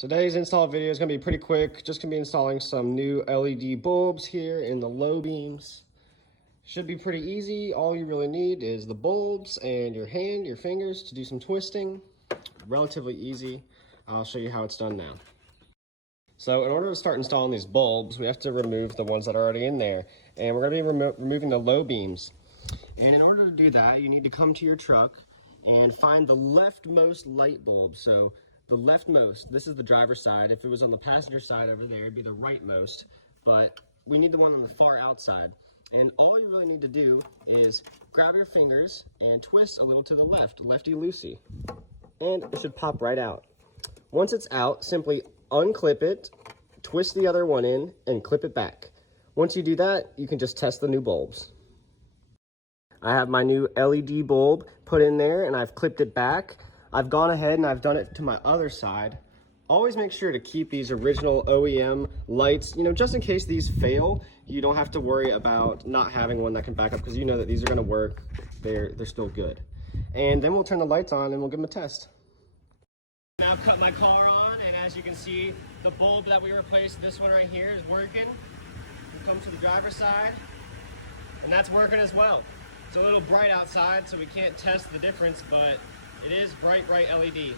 Today's install video is going to be pretty quick. Just going to be installing some new LED bulbs here in the low beams. Should be pretty easy. All you really need is the bulbs and your hand, your fingers to do some twisting. Relatively easy. I'll show you how it's done now. So in order to start installing these bulbs, we have to remove the ones that are already in there. And we're going to be removing the low beams. And in order to do that, you need to come to your truck and find the leftmost light bulb. So the leftmost, this is the driver's side. If it was on the passenger side over there, it'd be the rightmost. But we need the one on the far outside. And all you really need to do is grab your fingers and twist a little to the left, lefty-loosey. And it should pop right out. Once it's out, simply unclip it, twist the other one in, and clip it back. Once you do that, you can just test the new bulbs. I have my new LED bulb put in there and I've clipped it back. I've gone ahead and I've done it to my other side. Always make sure to keep these original OEM lights, just in case these fail, you don't have to worry about not having one that can back up because you know that these are gonna work, they're still good. And then we'll turn the lights on and we'll give them a test. Now I've cut my car on, and as you can see, the bulb that we replaced, this one right here, is working. It comes to the driver's side, and that's working as well. It's a little bright outside, so we can't test the difference, but it is bright LED.